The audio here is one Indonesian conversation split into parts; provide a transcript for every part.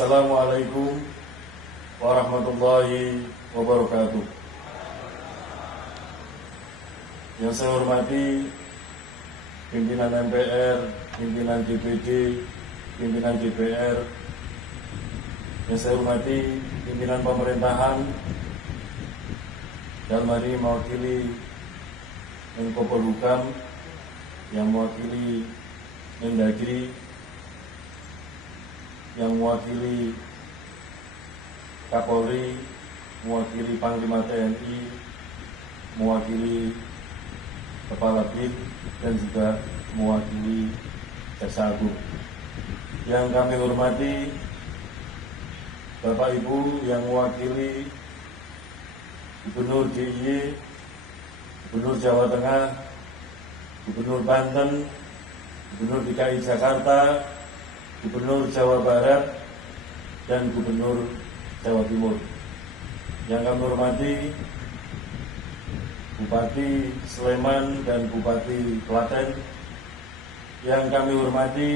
Assalamualaikum warahmatullahi wabarakatuh. Yang saya hormati pimpinan MPR, pimpinan DPD, pimpinan DPR. Yang saya hormati pimpinan pemerintahan, dalam hari ini mewakili Menko Polhukam, yang mewakili Mendagri, yang mewakili Kapolri, mewakili Panglima TNI, mewakili Kepala BIN, dan juga mewakili Jaksa Agung. Yang kami hormati Bapak Ibu yang mewakili Gubernur DIY, Gubernur Jawa Tengah, Gubernur Banten, Gubernur DKI Jakarta, Gubernur Jawa Barat, dan Gubernur Jawa Timur. Yang kami hormati Bupati Sleman dan Bupati Klaten. Yang kami hormati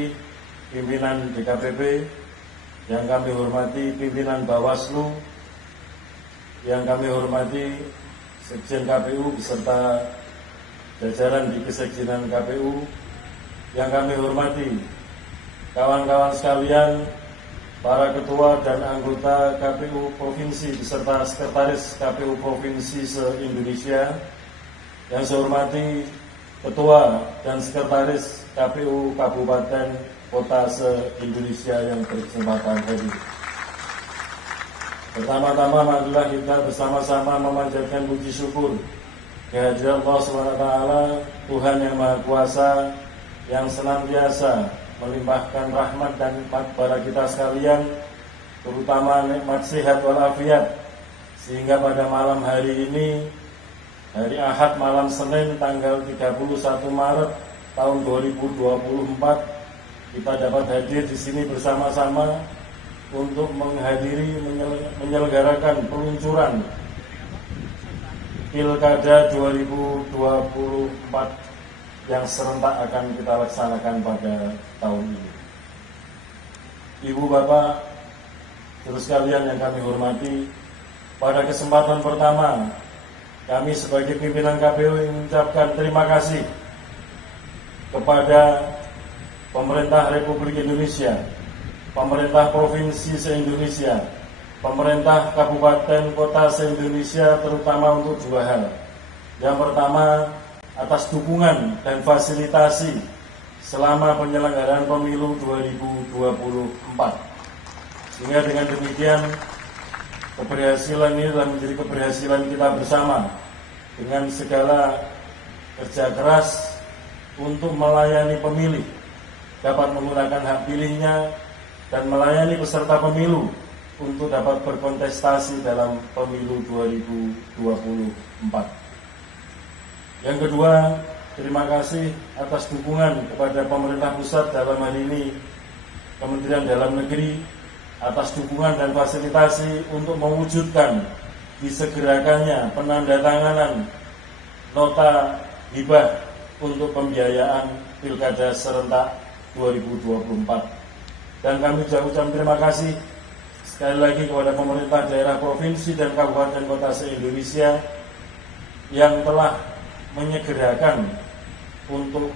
pimpinan DKPP. Yang kami hormati pimpinan Bawaslu. Yang kami hormati Sekjen KPU beserta jajaran di Kesekjenan KPU. Yang kami hormati kawan-kawan sekalian, para ketua dan anggota KPU Provinsi beserta sekretaris KPU Provinsi se-Indonesia. Yang saya hormati ketua dan sekretaris KPU Kabupaten Kota se-Indonesia yang berkesempatan hadir. Pertama-tama marilah kita bersama-sama memanjatkan puji syukur kehadirat Allah SWT, Tuhan yang Maha Kuasa, yang senantiasa melimpahkan rahmat dan nikmat kepada kita sekalian, terutama nikmat sehat walafiat, sehingga pada malam hari ini, hari Ahad malam Senin tanggal 31 Maret tahun 2024, kita dapat hadir di sini bersama-sama untuk menghadiri menyelenggarakan peluncuran Pilkada 2024 yang serentak akan kita laksanakan pada tahun ini. Ibu Bapak, terus sekalian yang kami hormati, pada kesempatan pertama kami sebagai pimpinan KPU mengucapkan terima kasih kepada pemerintah Republik Indonesia, pemerintah provinsi se-Indonesia, pemerintah kabupaten kota se-Indonesia, terutama untuk dua hal. Yang pertama, atas dukungan dan fasilitasi selama penyelenggaraan pemilu 2024. Sehingga dengan demikian, keberhasilan ini adalah menjadi keberhasilan kita bersama dengan segala kerja keras untuk melayani pemilih, dapat menggunakan hak pilihnya, dan melayani peserta pemilu untuk dapat berkontestasi dalam pemilu 2024. Yang kedua, terima kasih atas dukungan kepada pemerintah pusat, dalam hal ini Kementerian Dalam Negeri, atas dukungan dan fasilitasi untuk mewujudkan disegerakannya penandatanganan nota hibah untuk pembiayaan Pilkada serentak 2024. Dan kami juga ucapkan terima kasih sekali lagi kepada pemerintah daerah provinsi dan kabupaten kota se-Indonesia yang telah menyegerakan untuk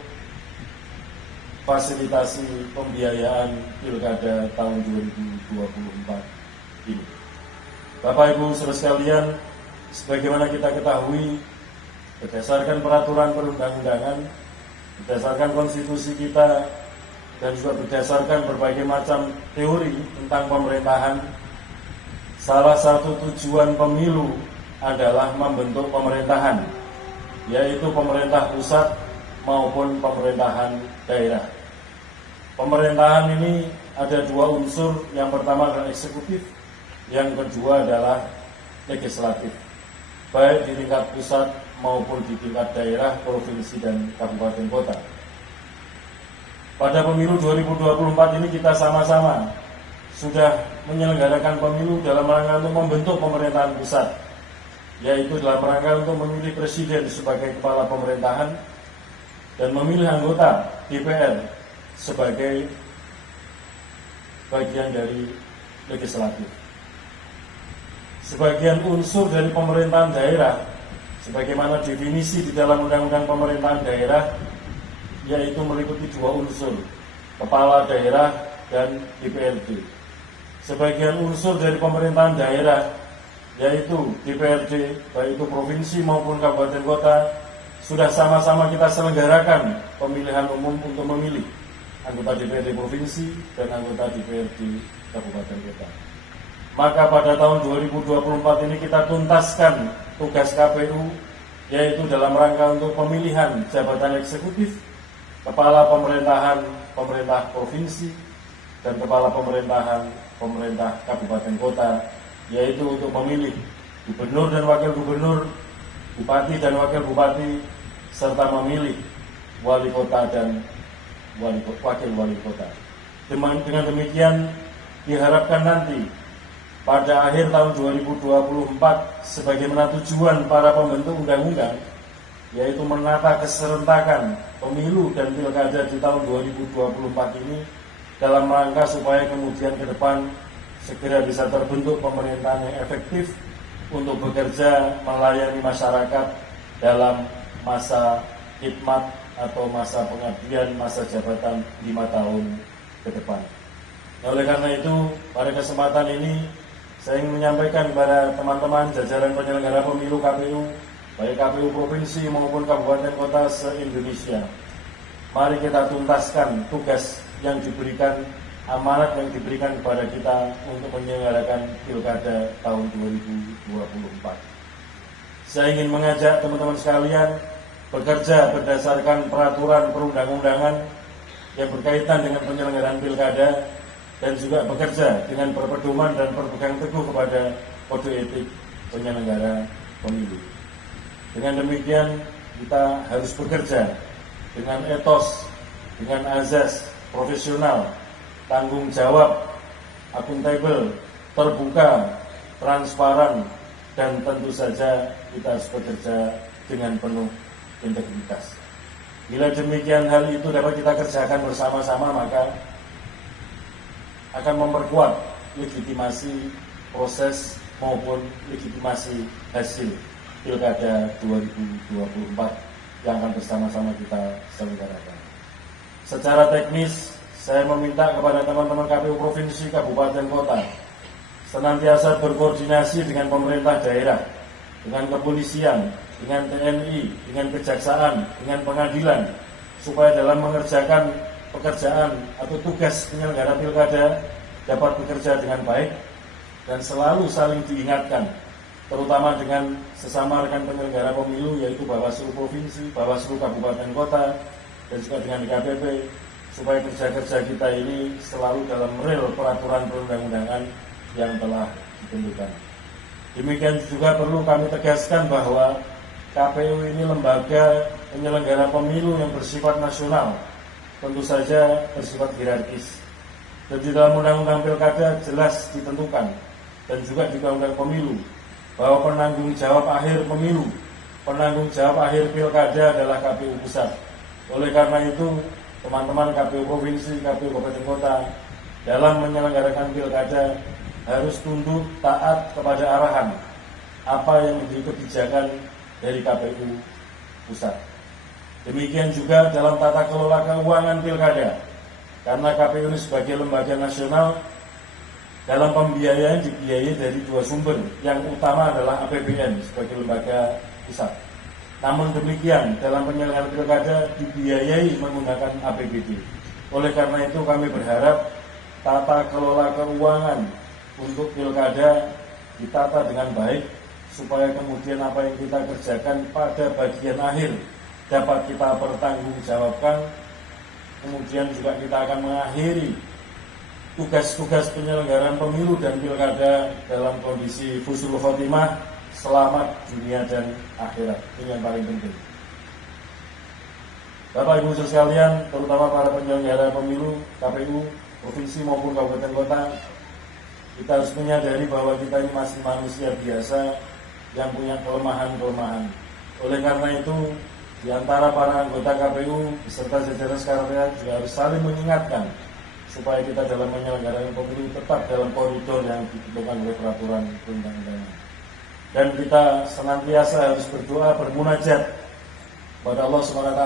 fasilitasi pembiayaan Pilkada tahun 2024 ini. Bapak Ibu saudara sekalian, sebagaimana kita ketahui, berdasarkan peraturan perundang-undangan, berdasarkan konstitusi kita, dan juga berdasarkan berbagai macam teori tentang pemerintahan, salah satu tujuan pemilu adalah membentuk pemerintahan, yaitu pemerintah pusat maupun pemerintahan daerah. Pemerintahan ini ada dua unsur, yang pertama adalah eksekutif, yang kedua adalah legislatif, baik di tingkat pusat maupun di tingkat daerah, provinsi, dan kabupaten kota. Pada pemilu 2024 ini kita sama-sama sudah menyelenggarakan pemilu dalam rangka untuk membentuk pemerintahan pusat, yaitu dalam rangka untuk memilih presiden sebagai kepala pemerintahan dan memilih anggota DPR sebagai bagian dari legislatif. Sebagian unsur dari pemerintahan daerah, sebagaimana definisi di dalam Undang-Undang Pemerintahan Daerah, yaitu meliputi dua unsur, kepala daerah dan DPRD. Sebagian unsur dari pemerintahan daerah, yaitu DPRD, baik itu provinsi maupun kabupaten kota, sudah sama-sama kita selenggarakan pemilihan umum untuk memilih anggota DPRD provinsi dan anggota DPRD kabupaten kota. Maka pada tahun 2024 ini kita tuntaskan tugas KPU, yaitu dalam rangka untuk pemilihan jabatan eksekutif, kepala pemerintahan pemerintah provinsi, dan kepala pemerintahan pemerintah kabupaten kota, yaitu untuk memilih gubernur dan wakil gubernur, bupati dan wakil bupati, serta memilih wali kota dan wakil wali kota. Dengan demikian diharapkan nanti pada akhir tahun 2024 sebagaimana tujuan para pembentuk undang-undang, yaitu menata keserentakan pemilu dan pilkada di tahun 2024 ini dalam rangka supaya kemudian ke depan segera bisa terbentuk pemerintahan yang efektif untuk bekerja melayani masyarakat dalam masa khidmat atau masa pengabdian, masa jabatan 5 tahun ke depan. Nah, oleh karena itu, pada kesempatan ini saya ingin menyampaikan kepada teman-teman jajaran penyelenggara pemilu KPU, baik KPU provinsi maupun kabupaten kota se-Indonesia. Mari kita tuntaskan tugas yang diberikan, amanat yang diberikan kepada kita untuk menyelenggarakan pilkada tahun 2024. Saya ingin mengajak teman-teman sekalian bekerja berdasarkan peraturan perundang-undangan yang berkaitan dengan penyelenggaraan pilkada, dan juga bekerja dengan berpedoman dan berpegang teguh kepada kode etik penyelenggara pemilu. Dengan demikian kita harus bekerja dengan etos, dengan azas profesional, tanggung jawab, akuntabel, terbuka, transparan, dan tentu saja kita harus bekerja dengan penuh integritas. Bila demikian hal itu dapat kita kerjakan bersama-sama, maka akan memperkuat legitimasi proses maupun legitimasi hasil pilkada 2024 yang akan bersama-sama kita selenggarakan. Secara teknis, saya meminta kepada teman-teman KPU provinsi, kabupaten, kota senantiasa berkoordinasi dengan pemerintah daerah, dengan kepolisian, dengan TNI, dengan kejaksaan, dengan pengadilan, supaya dalam mengerjakan pekerjaan atau tugas penyelenggara pilkada dapat bekerja dengan baik dan selalu saling diingatkan, terutama dengan sesama rekan penyelenggara pemilu, yaitu Bawaslu provinsi, Bawaslu kabupaten kota, dan juga dengan DKPP, supaya kerja-kerja kita ini selalu dalam rel peraturan perundang-undangan yang telah ditentukan. Demikian juga perlu kami tegaskan bahwa KPU ini lembaga penyelenggara pemilu yang bersifat nasional, tentu saja bersifat hierarkis. Dan di dalam undang-undang pilkada jelas ditentukan, dan juga di undang-undang pemilu, bahwa penanggung jawab akhir pemilu, penanggung jawab akhir pilkada adalah KPU pusat. Oleh karena itu, teman-teman KPU provinsi, KPU kabupaten kota, dalam menyelenggarakan pilkada harus tunduk taat kepada arahan apa yang menjadi kebijakan dari KPU pusat. Demikian juga dalam tata kelola keuangan pilkada, karena KPU ini sebagai lembaga nasional, dalam pembiayaan dibiayai dari dua sumber, yang utama adalah APBN sebagai lembaga pusat. Namun demikian, dalam penyelenggaraan pilkada dibiayai menggunakan APBD. Oleh karena itu kami berharap tata kelola keuangan untuk pilkada ditata dengan baik, supaya kemudian apa yang kita kerjakan pada bagian akhir dapat kita pertanggungjawabkan. Kemudian juga kita akan mengakhiri tugas-tugas penyelenggaraan pemilu dan pilkada dalam kondisi husnul khotimah, selamat dunia dan akhirat. Ini yang paling penting. Bapak Ibu sekalian, terutama para penyelenggara pemilu KPU provinsi maupun kabupaten kota, kita harus menyadari bahwa kita ini masih manusia biasa yang punya kelemahan-kelemahan. Oleh karena itu, di antara para anggota KPU beserta jajaran sekretariat juga harus saling mengingatkan supaya kita dalam menyelenggarakan pemilu tetap dalam koridor yang ditentukan oleh peraturan perundang-undangan. Dan kita senantiasa harus berdoa, bermunajat kepada Allah SWT,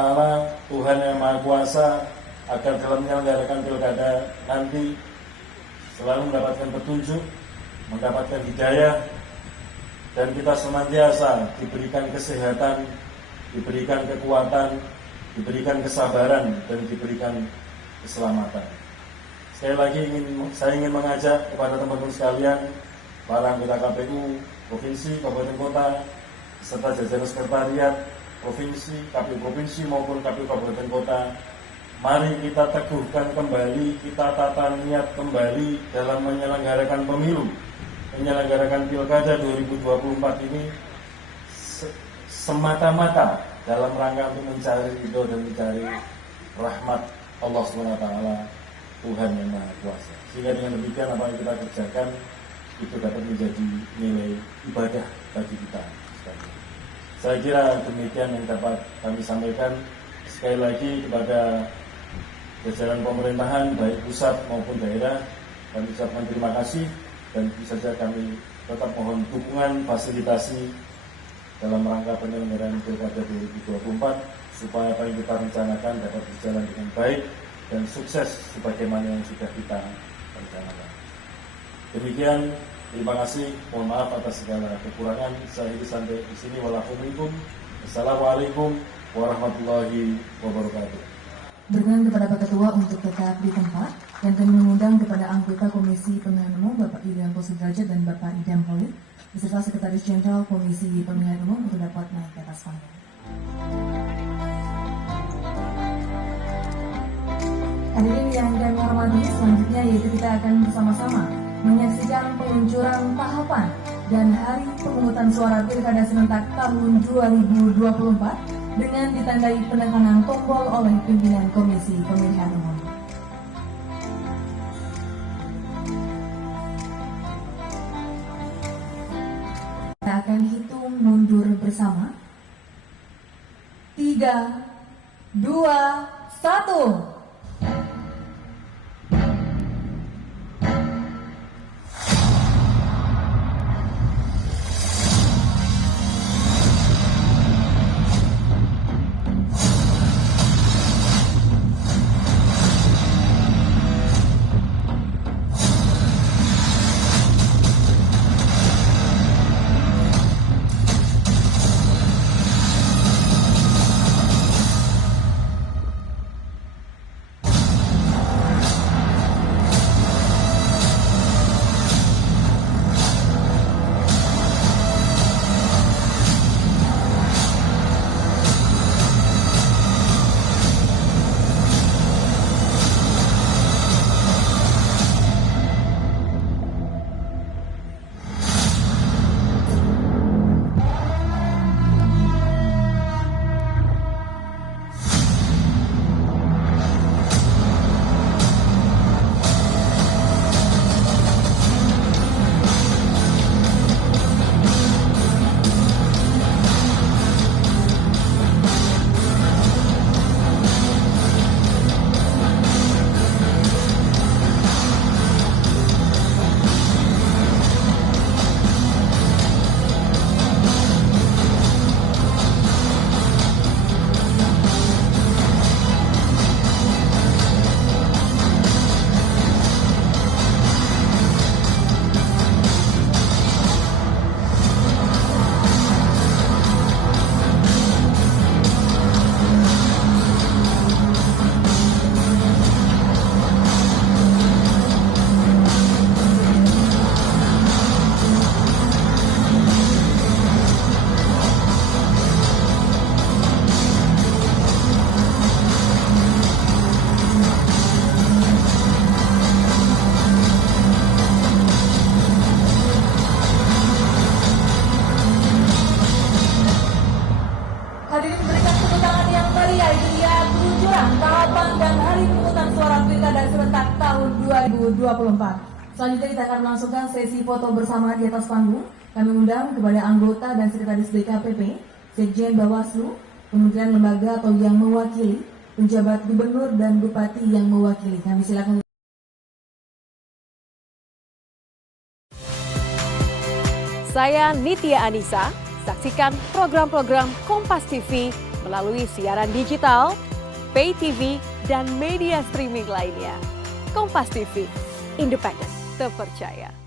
Tuhan yang Maha Kuasa, agar dalam menyelenggarakan pilkada nanti selalu mendapatkan petunjuk, mendapatkan hidayah, dan kita senantiasa diberikan kesehatan, diberikan kekuatan, diberikan kesabaran, dan diberikan keselamatan. Sekali lagi saya ingin mengajak kepada teman-teman sekalian, para anggota KPU Provinsi, Kabupaten Kota, serta jajaran sekretariat Provinsi, KPU Provinsi maupun KPU Kabupaten Kota, mari kita teguhkan kembali, kita tata niat kembali dalam menyelenggarakan pemilu, menyelenggarakan pilkada 2024 ini semata-mata dalam rangka untuk mencari ridho dan mencari rahmat Allah SWT, Tuhan yang Maha Kuasa. Sehingga dengan demikian apa yang kita kerjakan itu dapat menjadi nilai ibadah bagi kita. Saya kira demikian yang dapat kami sampaikan. Sekali lagi kepada jajaran pemerintahan baik pusat maupun daerah, kami ucapkan terima kasih, dan tentu saja kami tetap mohon dukungan fasilitasi dalam rangka penyelenggaraan Pilkada 2024 supaya apa yang kita rencanakan dapat berjalan dengan baik dan sukses sebagaimana yang sudah kita rencanakan. Demikian, terima kasih. Mohon maaf atas segala kekurangan. Saya sampai di sini. Wassalamualaikum warahmatullahi wabarakatuh. Berkenan kepada Pak Ketua untuk tetap di tempat, dan kami mengundang kepada anggota Komisi Pemilihan Umum Bapak Idam Sudrajat dan Bapak Idam Holid, beserta Sekretaris Jenderal Komisi Pemilihan Umum untuk dapat naik ke atas panggung. Hadirin yang kami hormati, selanjutnya yaitu kita akan bersama-sama menyaksikan peluncuran tahapan dan hari pemungutan suara Pilkada serentak tahun 2024 dengan ditandai penekanan tombol oleh pimpinan Komisi Pemilihan Umum. Kita akan hitung mundur bersama. 3, 2, 1. Pilkada serentak tahun 2024. Selanjutnya kita akan melangsungkan sesi foto bersama di atas panggung. Kami undang kepada anggota dan sekretaris DKPP, Sekjen Bawaslu, kementerian lembaga atau yang mewakili, penjabat gubernur dan bupati yang mewakili. Kami silakan. Saya Nitya Anissa. Saksikan program-program Kompas TV melalui siaran digital, pay TV, dan media streaming lainnya. Kompas TV, independen, terpercaya.